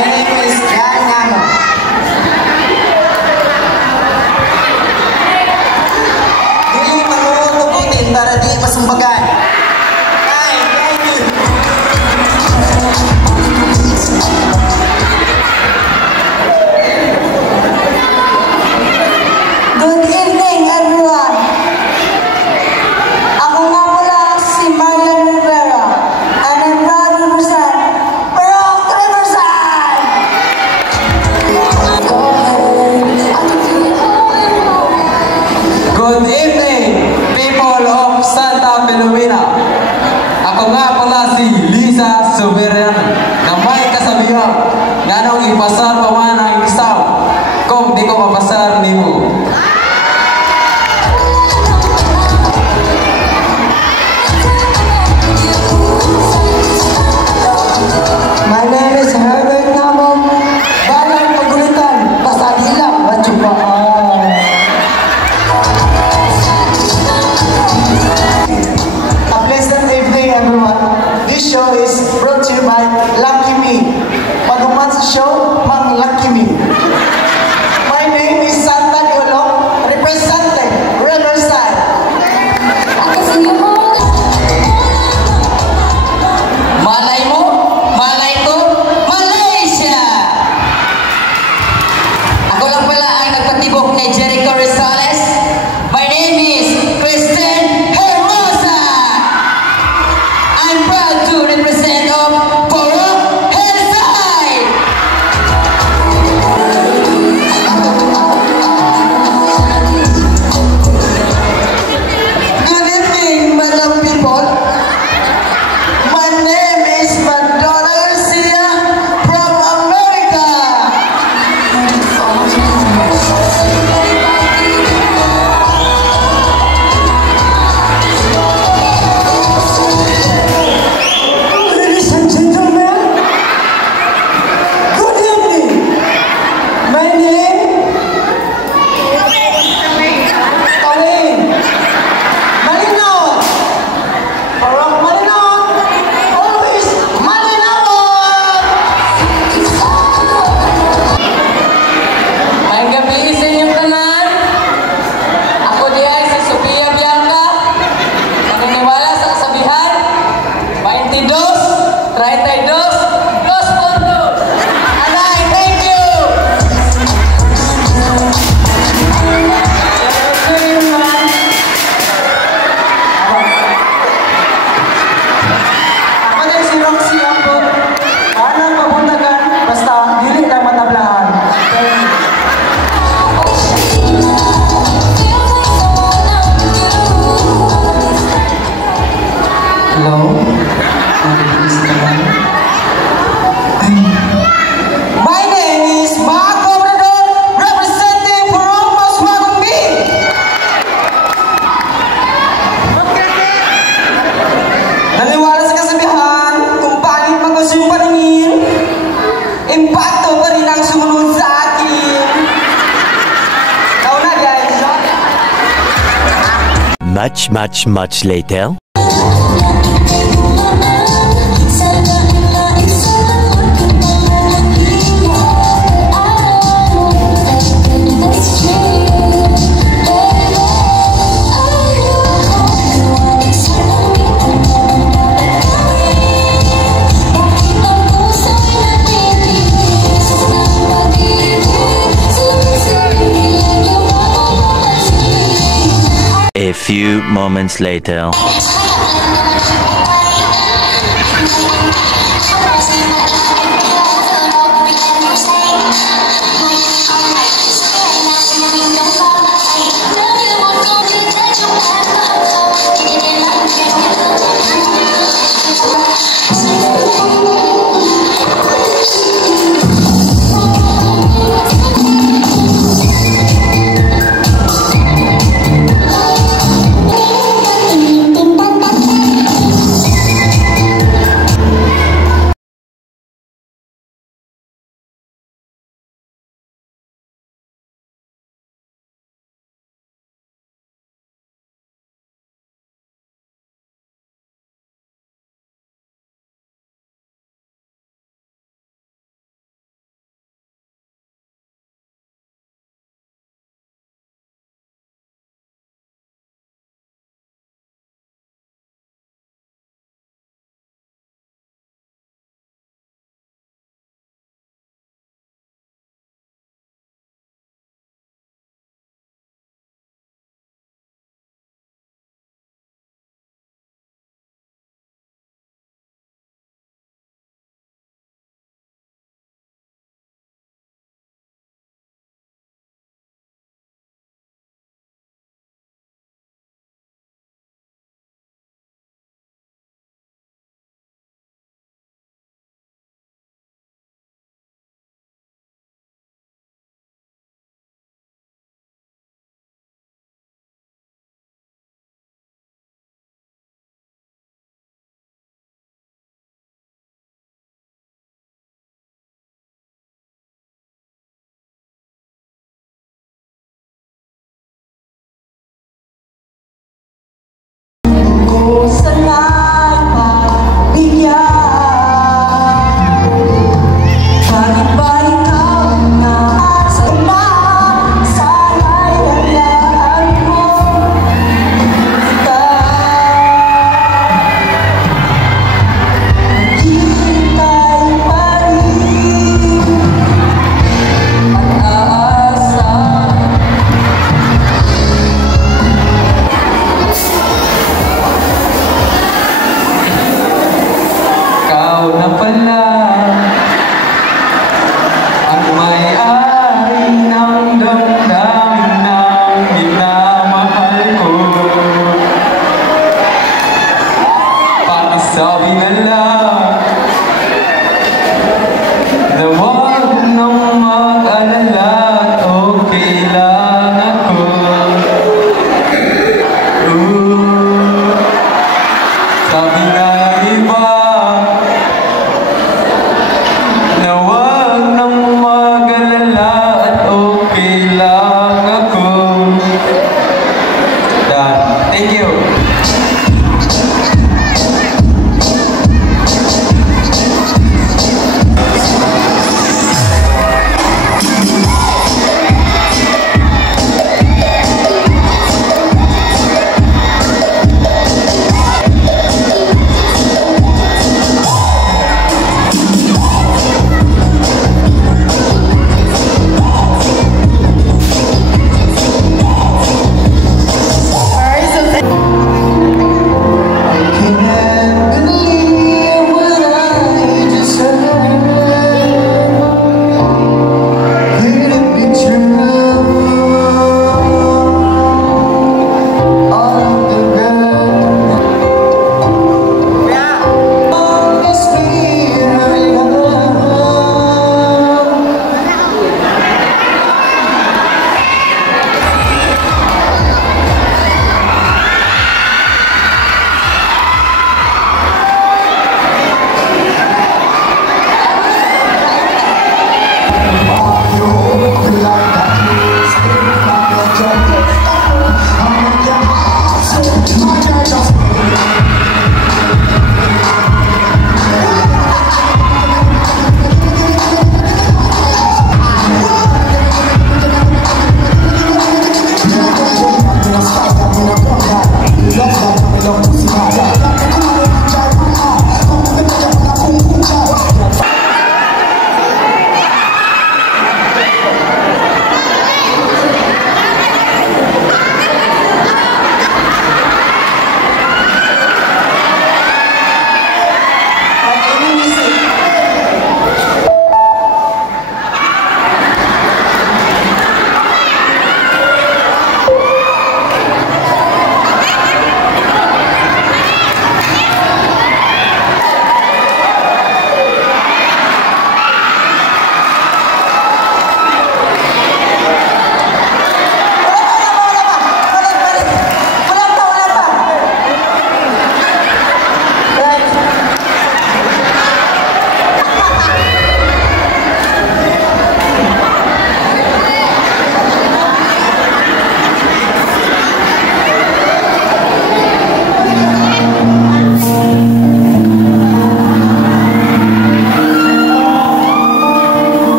My name is Jan Nano. Dili mangutugutin para di pasumbagan. Ay, thank you. Good evening, everyone. Ako nga pala si Marlon Rivera, and I'm proud to represent Rock Riverside! Good evening, people of Santa Filomena. Ako nga pala si Lisa Soberano, na may kasabihan nga nung ipasar pa man ang isaw, kung di ko mapasar ni mo. My name is Herbert Namong. Balang pagulitan, basta di lang matsubaan. A pleasant evening, everyone. This show is brought to you by Lucky Me. Pag umat sa show, mang Lucky Me. My name is Santa Diolong, representing Riverside. Malay mo, malay ko, Malaysia! Ako lang pala ang nagpatibok ni Jericho Rosales. My name is Kristen Hermosa. I'm proud to represent of Puro Hillside. Good evening, madam people. My name is Madonna Garcia from America. Ladies and gentlemen, good evening. My name Colleen Malinaw. Parang Malinaw. Always Malinaw. May gabi sa inyong tanan. Ako di ay si Sofia Bianca. Naniniwala sa kasabihan. 22, 32, 2.2. Anay, thank you! Ako din si Roxy Ambot. Anang pabuntagan, basta dili na matablahan. Hello? My name is Mark Obrador, representing Purong Maswagumbi. Naniwala sa kasabihan, kung pangit magos yung paningin, impacto pa rin ang sumunod sa akin. Kauna guys. Much later. A few moments later. Bye.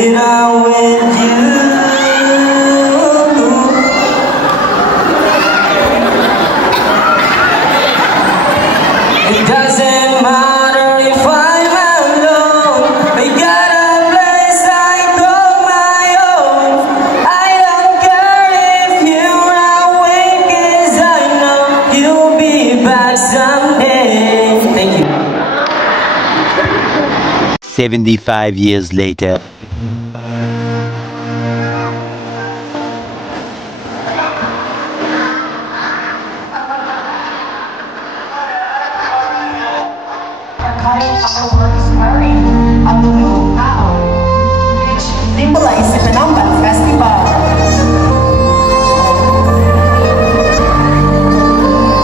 when I'm with you. It doesn't matter if I'm alone. I got a place I call my own. I don't care if you're away, 'cause I know you'll be back someday. Thank you. 75 years later. Kahit ako works wearing a blue gown, which symbolize the Panamban Festival.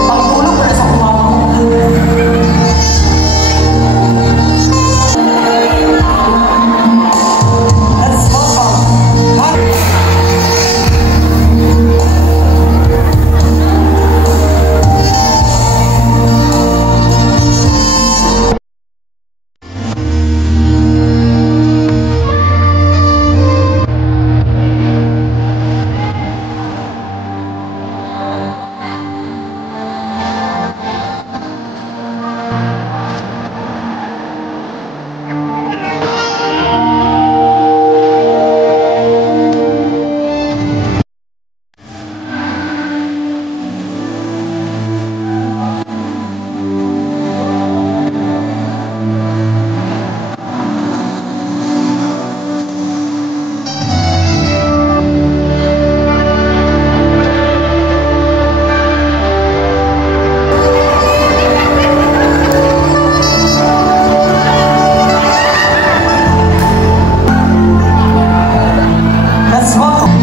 Pagpulog para sa kumamang let's welcome.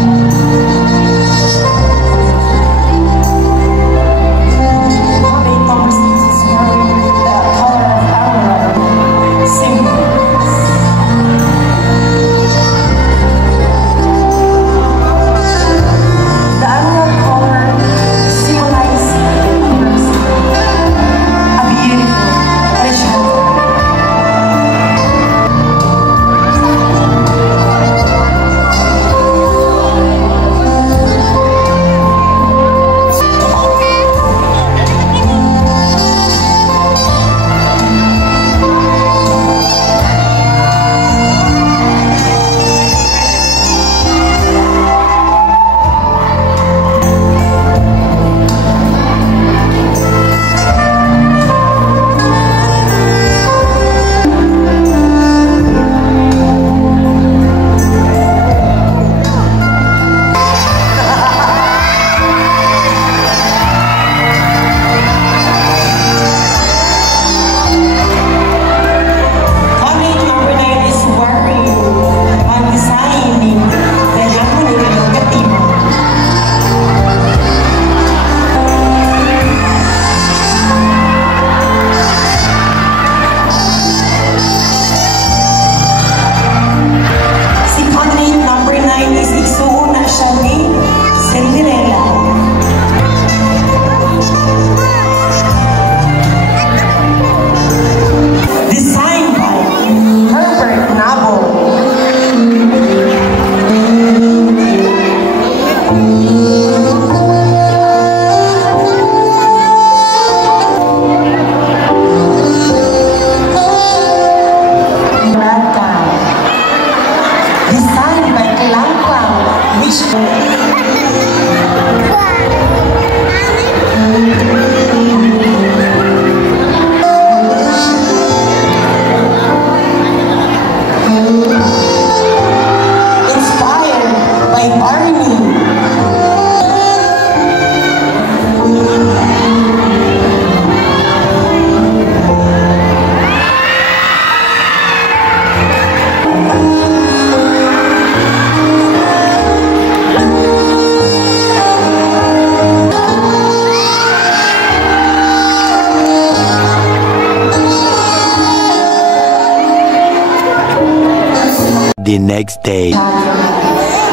The next day.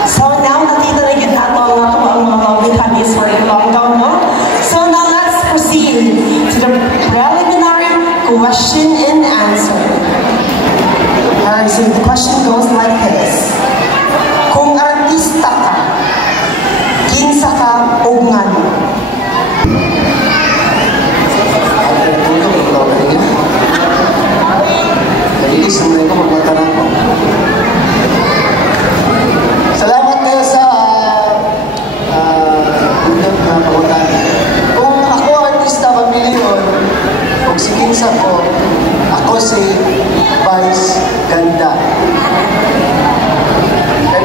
So now, nakita na yun nato ang mga mechanisms for yung lockdown, no? So now, let's proceed to the preliminary question and answer. Alright, so the question goes like this.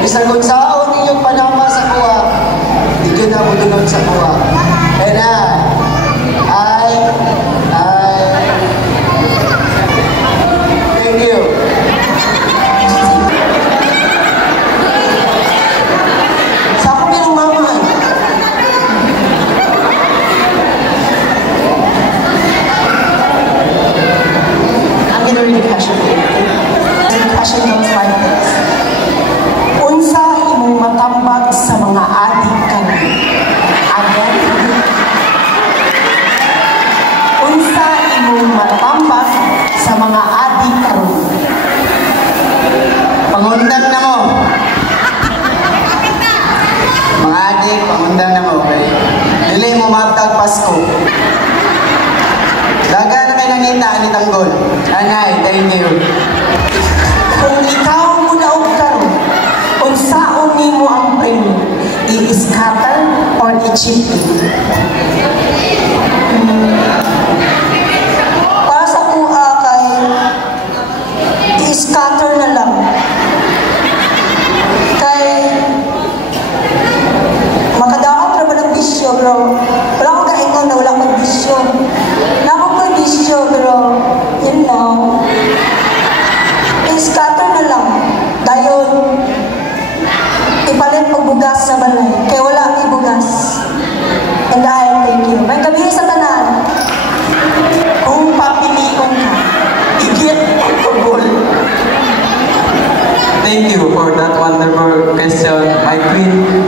Bisag kung saan inyong panama sa kuha, di ka na mo dunod sa kuha. And thank you. Sa ako bilang mama. I'm gonna read the question. The question goes like this. Unsa imong matambag sa mga adik karon? Again? Unsa imong matambag sa mga adik karon? Pangundang na mo. Mga adik, pangundang na mo. Okay? Dili mo matag Pasko. Daga na kayo nangita ni Tanggol. Anay, thank you. Kung ikaw mo daog karon, unsaon nimo ang premyo? I-scatter or i-chipping? Para sa kuha kay i-scatter na lang. Kay makadaot na ba ng bisyo, bro? Wala ko kaingon na wala kong bisyo. Na ako kong bisyo, bro. You know. I-scatter na lang. Dayon, ipalit pagbugas sa balay. Kaya wala ang ibugas. And I thank you. May gabi sa tanan. Kung papiliin ka, igit ang kubol. Thank you for that wonderful question, my queen.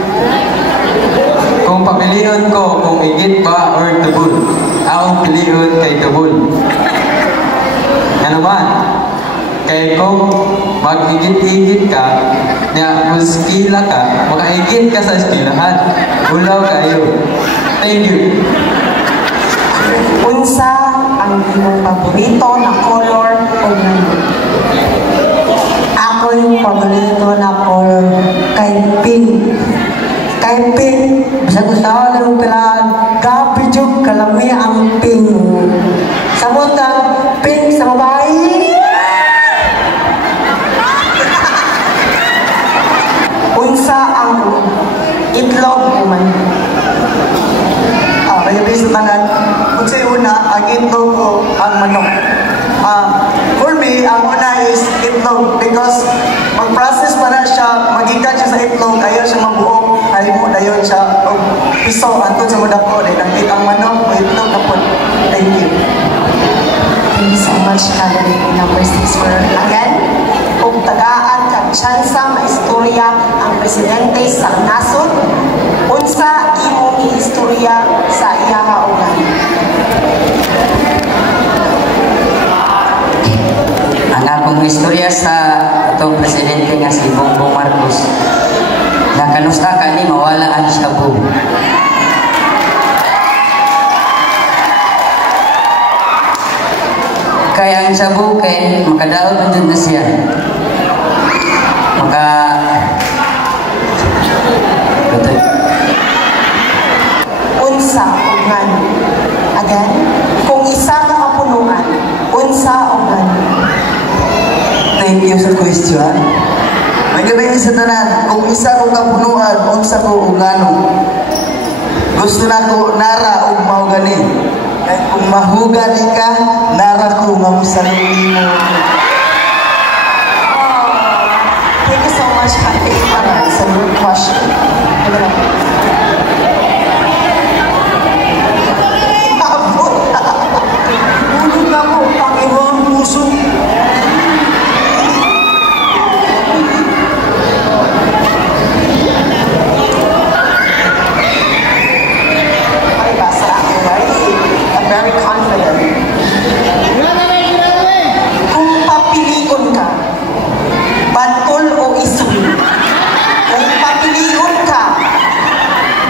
Kung papiliin ko kung igit ba or tubol, akong piliin kay tubol. Ano man? Kaya kung mag-igit-igit ka, na muskila ka, makaigit ka sa eskilahan. Ulaw kayo. Thank you. Unsa ang imong paborito na color o nano? Ako yung paborito na color kay pink. Kay pink, basta ko sa alam pilaan, gabi jug kalami ang pink. Samutang pink sa babae. Unsa ang itlog o man? Kaya bis tanan, kung sa una, ang itlog ko ang manok. For me, ang una is itlog because mag-process para siya, magigat siya sa itlog, ayaw siya mabuo, ayaw mo dayon siya, piso, antod sa mudako, dahil ang kitang manok, o itlog na po. Thank you. Thank you so much, candidate number 6 for again. Kung tagaan kang tsansa maistorya ang presidente sa nasod, unsa imong istorya sa iyaha ugan? Ang akong istorya sa itong presidente nga si Bongbong Marcos, na kanusta ka ni mawala ang shabu. Kaya ang shabu kay makadaot na dyan na siya. Unsa ugan? Again, kung isa ka kapunuan, unsa ugan? Thank you sa question. May gabi sa tanan, kung isa ko kapunuan, unsa ko ugano. Gusto na ko nara og mahugani. Kaya kung mahugani ka, nara ko nga musalili mo. Thank you so much, candidate, for answering your question. Abot na. Ulog na mo, Panginoon puso. Ay, basa ako, I'm very confident. Kung papiliin ka, bantol o iswi? Kung papiliin ka,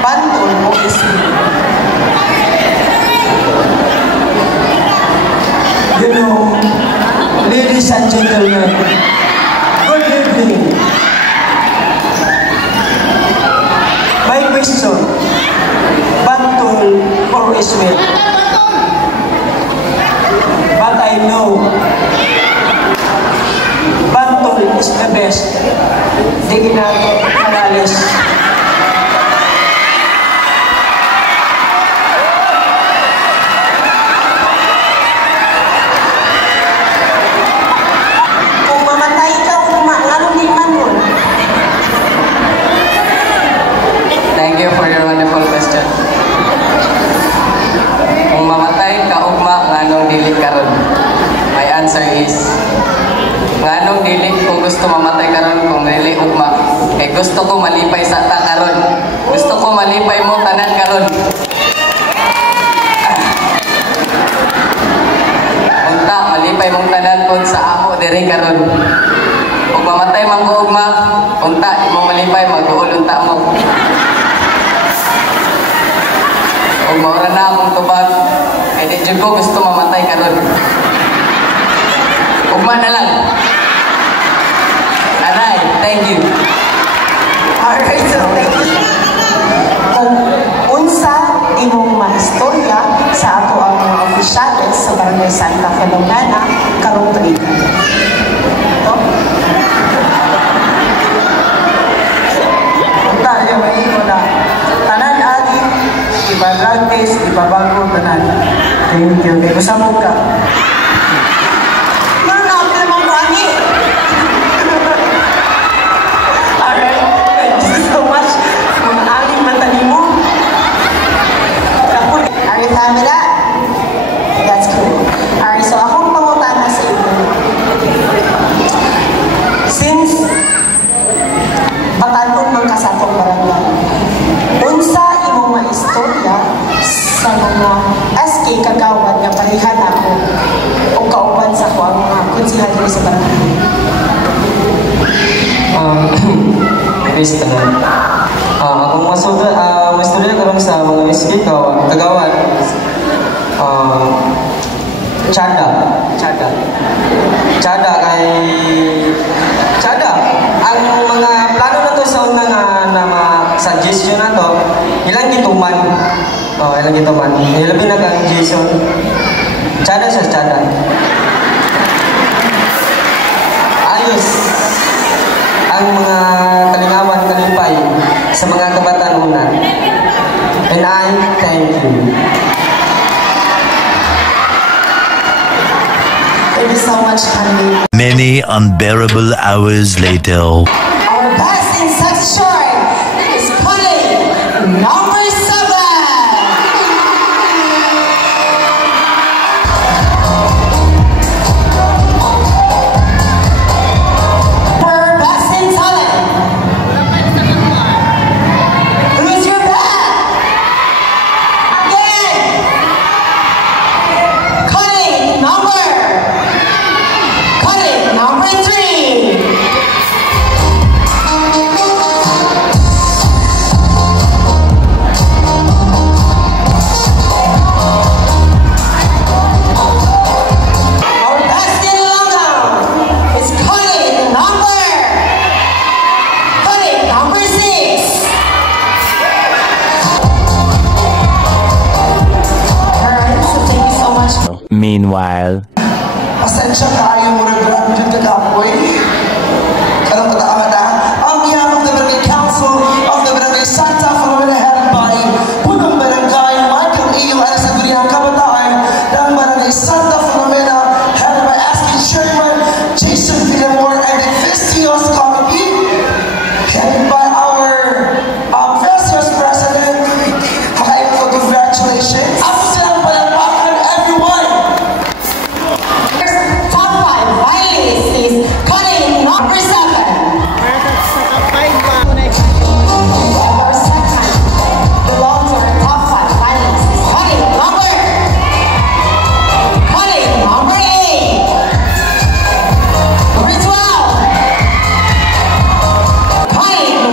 bantol o iswi? You know, ladies and gentlemen, good evening. My question, bantol or iswi? But I know bantol is the best. The Sige na ako, Morales. Kung mamatay ka, anong di man mo? Thank you for your wonderful question. Kung mamatay ka ugma nganong dili karon? My answer is nganong dili ko gusto mamatay karon kung dili ugma. Kay gusto ko malipay sa ta karon. Gusto ko malipay mo tanan karon. Unta malipay mong tanan pod sa amo diri karon. Kung mamatay man ko ugma, unta imong malipay mag-uul unta mo. Kung maura na akong tubag, kaya di dyan ko gusto mamatay karon. Ugma na lang. Aray, thank you. Alright, so thank you. Kung unsa imong maistorya sa ato ang mga opisyales sa Barangay Santa Filomena, karong tuig. Ito? Tayo, mahimo na. Tanan adi, ibagratis, ibabago, tanan. Thank you. Kaya masabog ka. That's cool. Alright, so akong pangutana sa inyo. Since batanton man ka sa atong barangay, unsa imong mga istorya sa mga SK kagawad nga parihan ako o kauban sa ko ang mga konsihan dito sa barangay? Kristo na. Akong masturya karong sa mga SK kagawad. Chada kay ang mga plano na to sa una na suggestion na to ilang gituman labi na kang Jason Chada ayos ang mga kalingawan kalipay sa mga kabatanunan and I thank you. Thank you so much, Candy. Many unbearable hours later. Our best in sex short is Colin, number 7. For best in talent, who's your best? Again, Colin, number 3. Our best in London is Colin number 6. Alright, so thank you so much. Meanwhile, Pasensya kayo mo rin dyan kagapoy. Karang pataangan na. On behalf of the Barangay Council of the Barangay Santa Filomena held by Punong Barangay Michael E. Arisaguriang Kabataan ng Barangay Santa Filomena held by ASCII Chairman Jason Villamor and the Festios Committee headed by our Festios President. Makaibig ko, congratulations. Ako silang palampakan, everyone! Top 5 finalist is Colin number 7. Our second belongs to our top 5 finalists is Colin number 8. Number 12. Colin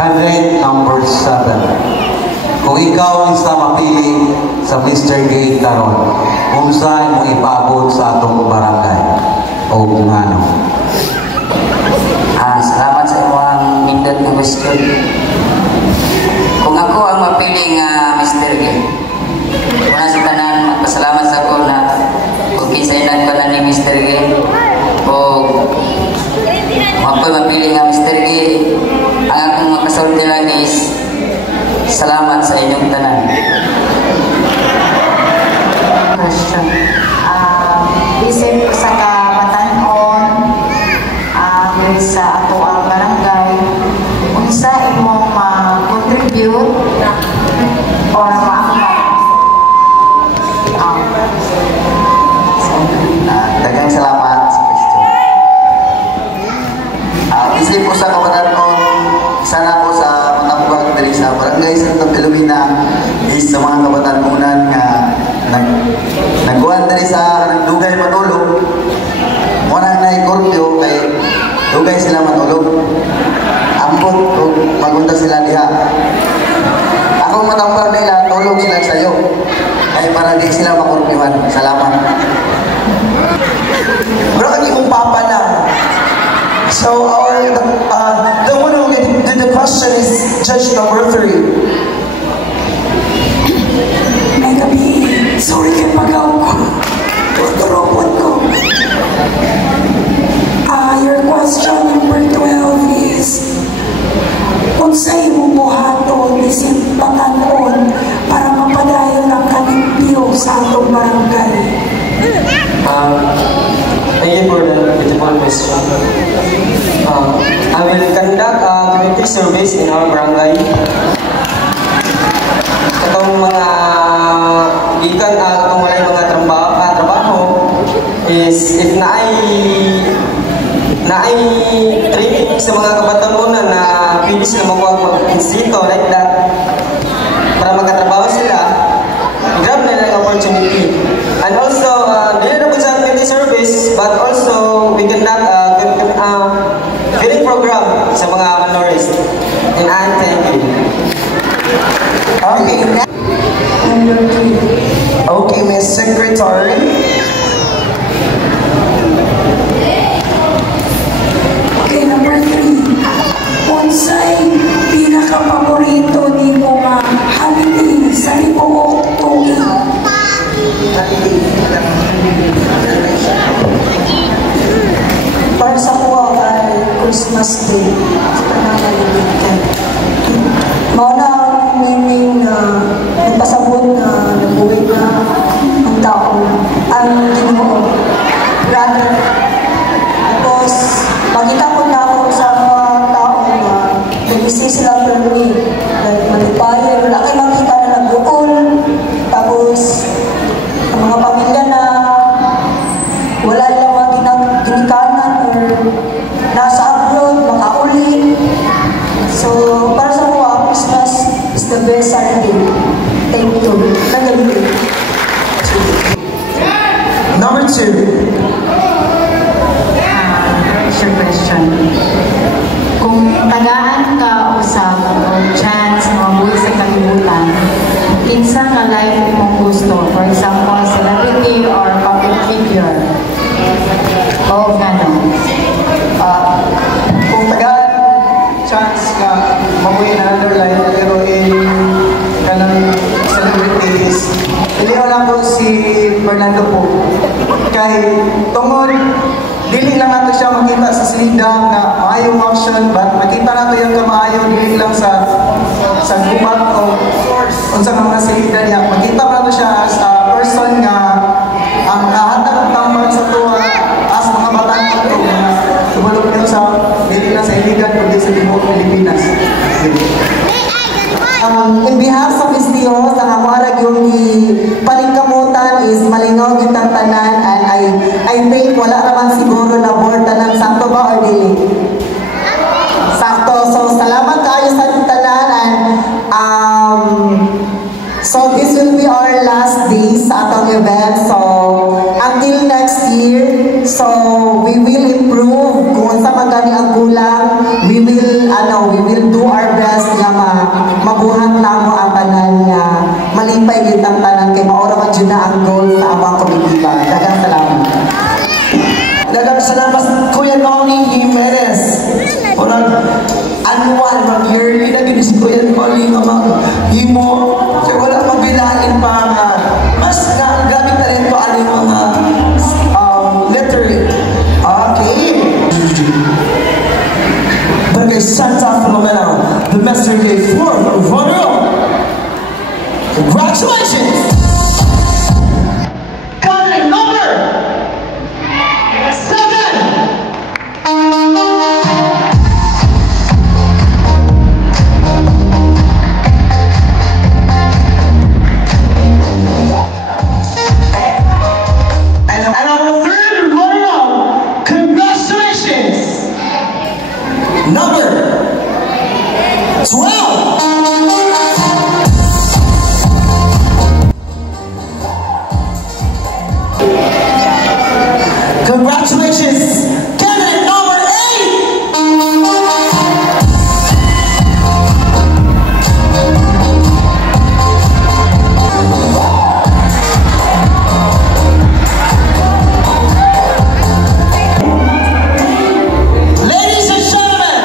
candidate number 7. Kung ikaw isa mapili sa Mr. Gay karon, kung saan mo ipaabot sa atong barangay o kung ano? Salamat sa imong nindot nga question. Kung ako ang mapili nga Mr. Gay, una sa tanan, magpasalamat sa ako na kung kinsainan ko na ni Mr. Gay. Kung ako'y mapili nga Mr. Gay, ang akong makasulti lang is salamat sa inyong tanan. Question. Isip sa kabatanon, sa ato ang barangay, unsa imong ma-contribute or ma-apply? Daghang salamat sa question. Isip ko sa kabatanon, sana ko sa matambag diri sa barangay Santa Filomena is sa mga kabatanunan nga nagkuhan diri sa dugay matulog. Muna na ikorpyo kay dugay sila matulog. Ambot kung magunta sila diha. Ako matambag nila, tulog sila sayo. Ay para di sila makorpyohan. Salamat. Bro, ang imong papa lang. So the one who did the question is judge number 3. May gabi, sorry kay pagaw ko. Tuturupon ko. Your question number 12 is, unsay mo buhaton isip patanon para mapadayon ang kanimpyo sa atong barangay? Thank you for the beautiful question. I will conduct a community service in our barangay. Itong mga ikan itong walay mga trabaho is if naay training sa mga kabatanunan na pwede sila mag-insito like that para magkatrabaho sila, grab na lang opportunity. And also, hindi na po sa community service, but also we conduct a feeding program sa mga minorities. And I thank you. Okay, Miss Secretary. Okay, number 3. Unsay pinaka-paborito ni mo nga holiday sa libuok tuig? Para sa kuha ay Christmas Day. Mauna ang meaning na nagpasabot na nabuhay na ang tao, ang Ginoo. Rather, tapos makita ko na ako sa mga tao na nag-isi sila for me. Like, malipay, wala kayo makita na nag-uol. Tapos, ang mga pamilya na wala nilang mga ginikanan or nasa abroad, makauli. So, para sa mga Christmas is the best holiday. Thank you. Nagaling. Number 2. Your question. Kung tagaan ka usab o chance mabuhi sa kalibutan, kinsa nga life mong gusto? For example, celebrity or public figure? O gano? Kung tagaan chance nga mabuhay na another life pero kanang celebrities, iliw lang po si Fernando po. Kay tungod dili lang nato siya makita sa silidang na maayong option, but makita nato yung kamaayo dili lang sa gubat o unsa nga mga silida niya. Makita nato siya as a person nga ang kahatag ng tambang sa tuwa as mga batan ko tubulog niyo sa dili lang sa iligan kundi sa tibuok Pilipinas. In behalf sa Mistiyo, sa kamarag yung palingkamutan is malingaw kitang tanan, and I think wala naman siguro na board tanan. Sakto ba or dili? Sakto. So, salamat kayo sa tanan, and so this will be our last day sa atong event. So, until next year, so we will improve kung sa magani ang kulang. We will do our best mabuhat na mo ang tanan nga malipay gyud ang tanan kay maura man jud na ang goal sa among komitiba. Daghang salamat. Daghang salamat Kuya Noni Jimenez. Orang annual mag-yearly na gini si Kuya Noni nga maghimo kay wala magbilain pa nga mas nga gamit talento ani mga literary. Okay. Barangay Santa Filomena, the Master Gay 4 runner-up. Congratulations! Counting number 7. And our third runner-up, congratulations! Number 12. Congratulations, candidate number 8. Ladies and gentlemen,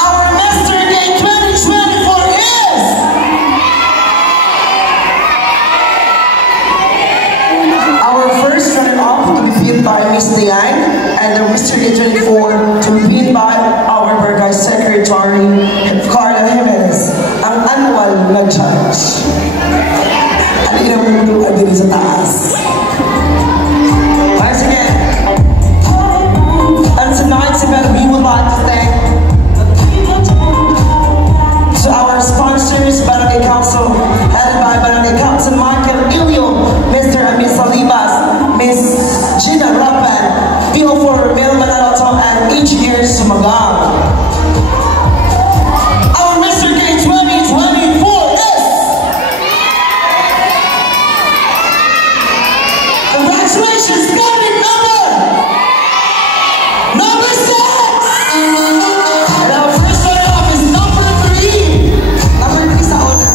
our Mr. Gay 2024 is our first runner-up to be beat by Miss Liang, and the Mr. Gay 24 to be beat by our Barangay Secretary Carla Jimenez, ang annual na judge. Ano yun ang mga din sa taas? Once again, on tonight's event, we would like to thank to our sponsors, Barangay Council, headed by Barangay Council Michael Ilio, Mr. and Miss Salibas, Miss Gina Rapan, PO4 Mil Manaloto, and Engineers Sumagang. Our Mr. Gay 2024 is... Congratulations, candidate number 6! And our first runner-up is number 3. Number 3 sa una.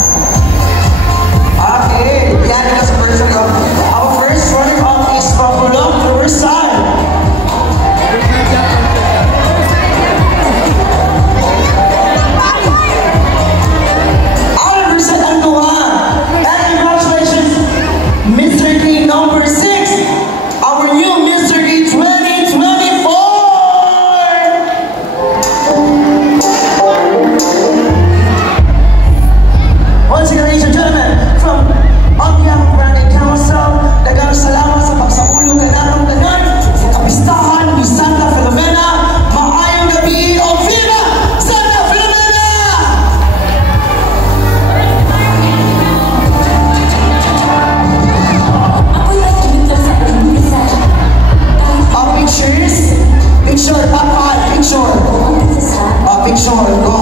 Okay, yan na sa first runner-up. Our first runner-up is from Bulong, Riverside. Our Riverside ang duha. And congratulations, Mr. Gay number 6. Our new Mr. Gay 2024. Once again, ladies and gentlemen, from on behalf of Barangay Council, daghang salamat sa pagsaulog kay natong tanan sa kapistahan ni Santa Filomena. Maayong gabi o Viva Santa Filomena! Pictures? Picture, picture. Picture, go.